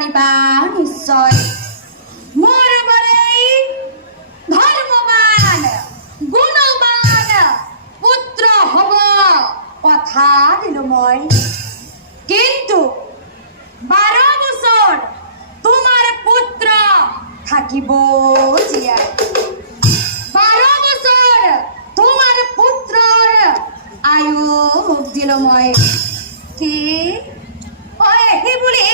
জানিবা নিশ্চয়। মোৰ বৰেই ধৰ্মৱান গুণৱান পুত্ৰ হ'ব কথা দিলো মই কিন্তু বাৰ বছৰ তোমাৰ পুত্ৰ থাকিব জীয়াই বাৰ বছৰ তোমাৰ পুত্ৰৰ আয়ু মোক দিলো মই কি? ঐ সেই বুলি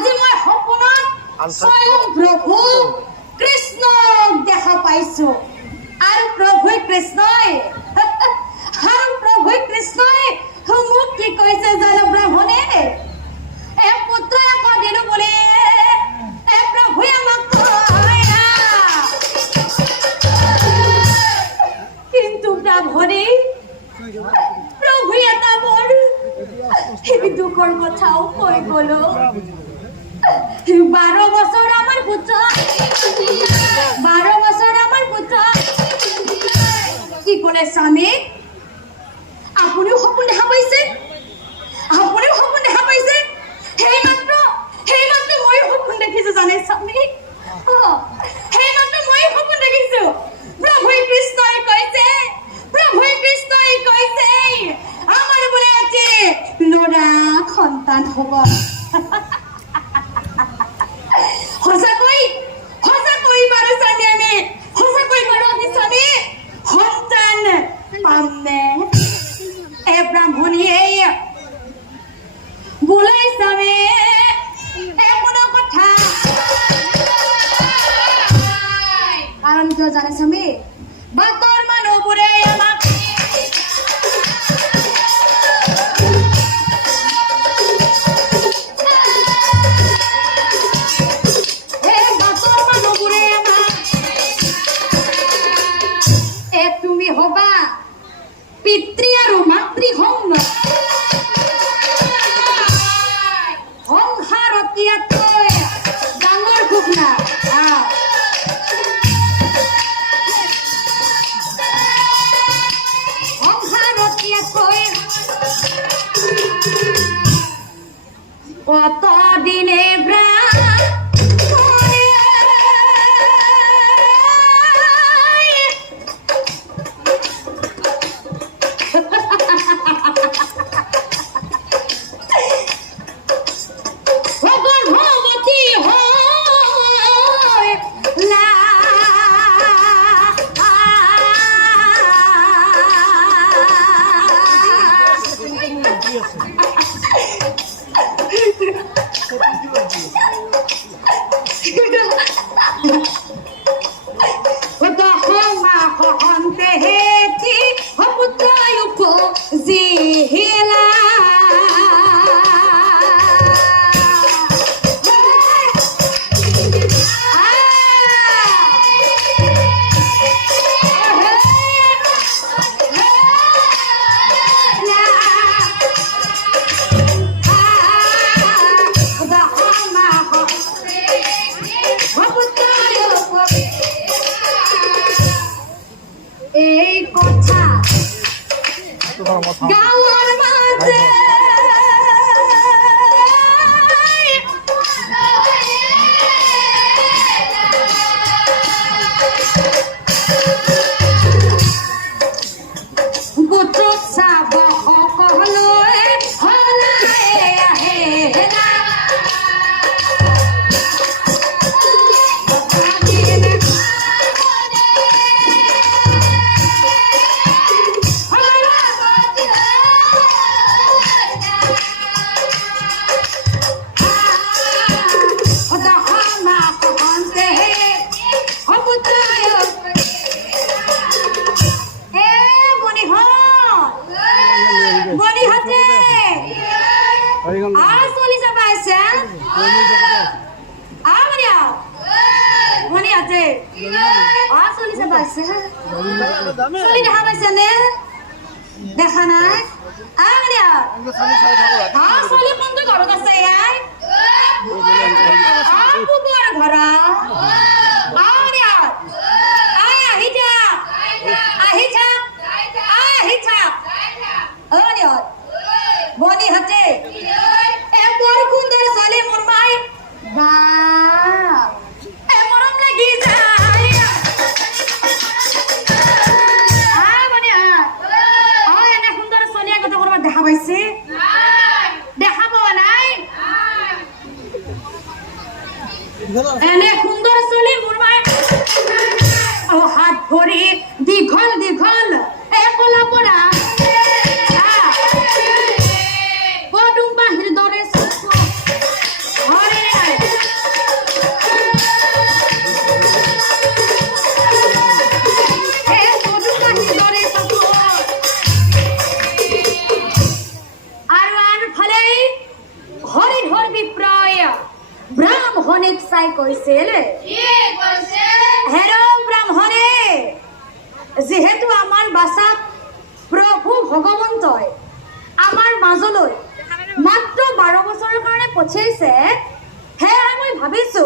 আজি মই সপোনত স্বয়ং প্ৰভু কৃষ্ণক দেখা পাইছো। আৰু প্ৰভু কৃষ্ণই আৰু প্ৰভু কৃষ্ণই মোক কি কৈছে জানো ব্ৰাহ্মণে? এ পুত্ৰ এক দিলো বোলে। এ প্ৰভুৱে আমাক কয় না। কিন্তু ব্ৰাহ্মণে প্ৰভু এটা বৰ দুখৰ কথাও কৈ গলো। কি ক'লে স্বামী? আপুনিও সপোন দেখা সপোন দেখিছো জানে স্বামী? অ, সেই মাত্ৰ ময়ো সপোন দেখিছো। প্ৰভু কৃষ্ণই কৈছে প্ৰভু কৃষ্ণই কৈছে আমাৰ বোলে আজি ল'ৰা সন্তান হ'ব। কত দিনে Ara solisa baisen. Amaria. Mani ate. Ara solisa baisen. Soli দেখা পাইছে নে? দেখা নাই? আমাria. Ara soli কোনটো ঘৰত আছে ইয়াই? আ পুবৰ ঘৰা। আমাria. আয়া আহিছা। আহিছা। আহিছা। আহিছা। অ নিয়ত। প্ৰভু ভগৱন্তই আমাৰ মাজলৈ মাত্ৰ বাৰ বছৰৰ কাৰণে পঠিয়াইছে। সেয়ে মই ভাবিছো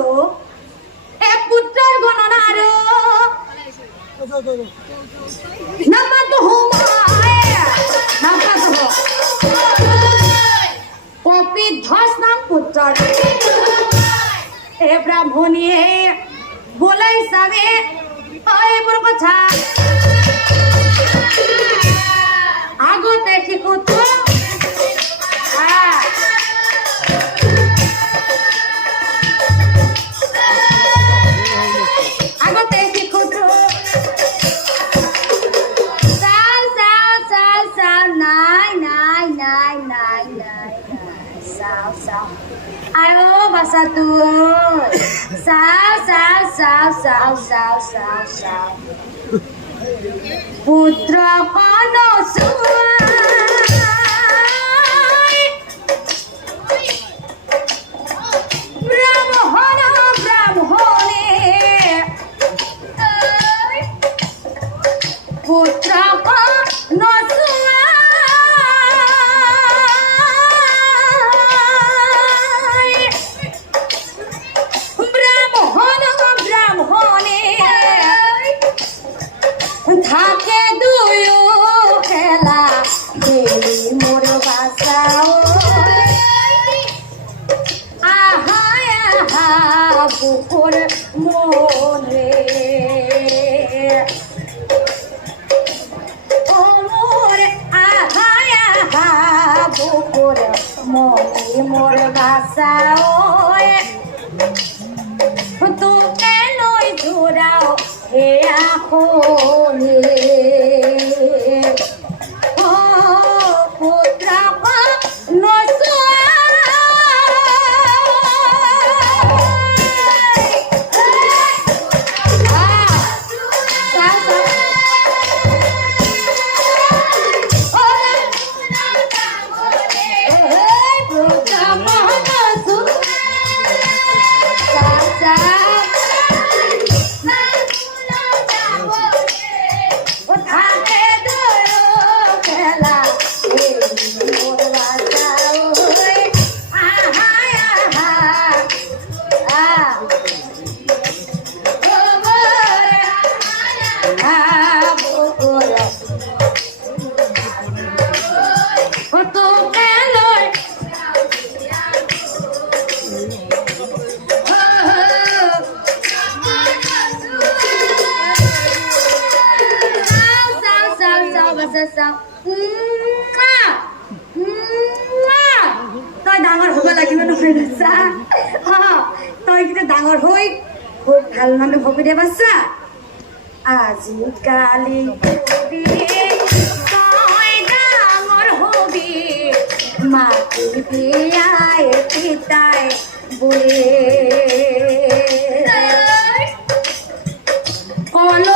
এক পুত্ৰৰ গণনা আৰু নামাতো কপি এ বোলাই চাবে এইবোৰ কথা। চাও চাও থাকে দুয়ো খেলা। দেবী মোর বাসাও আহা আহা, বুকুর মনে। মনি, মোর ওই। তোকে লই ঘুরাও হে আখনে তই ডাঙৰ হ'ব লাগিব নহয় বাচ্চা? অ, তই কিন্তু ডাঙৰ হৈ খুব ভালো মানুহ হ'ব দে বাচ্চা। আজিকালি মাটি বিয়াই পিতাই বোলে। কলৈ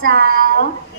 早。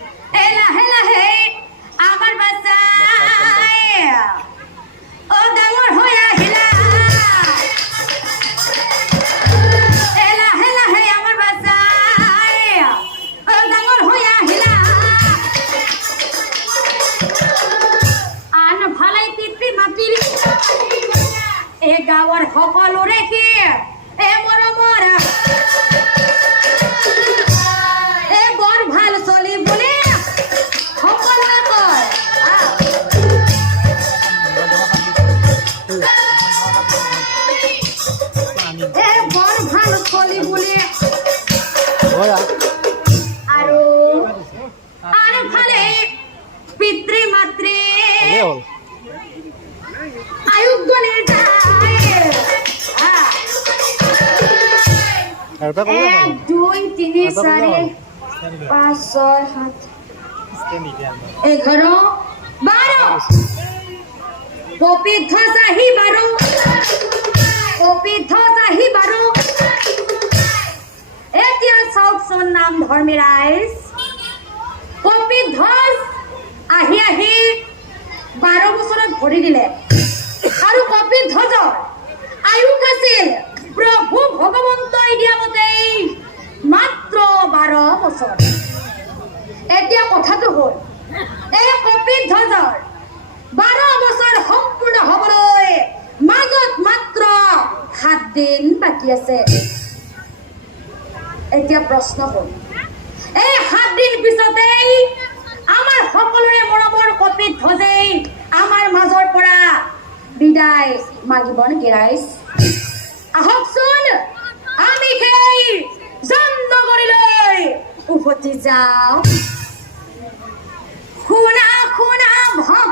চাৰি পাঁচ, ছয়, সাত এঘাৰ বাৰ কপিদ্ধ চাহি বাৰ কপিদ্ধ চাহি বাৰ এতিয়া চাওকচোন নাম ধৰ্মী ৰাইজ। কপিদ্ধ আহি আহি বাৰ বছৰত ভৰি দিলে। আৰু কপিধ্বজৰ আয়ুস আছিল, প্ৰভু মাত্ৰ বাৰ বছৰ। এতিয়া কথাটো হ'ল, এই কপিধ্বজৰ বাৰ বছৰ সম্পূৰ্ণ হ'বলৈ মাজত মাত্ৰ সাত দিন বাকী আছে। এতিয়া প্ৰশ্ন হ'ল, এই সাত দিন পিছতেই আমাৰ সকলোৰে মৰমৰ কপিত ধ্বজেই আমাৰ মাজৰ পৰা বিদায় মাগিব নেকি ৰাইজ উভতি যাওঁ শুনা শুনা ভক্ত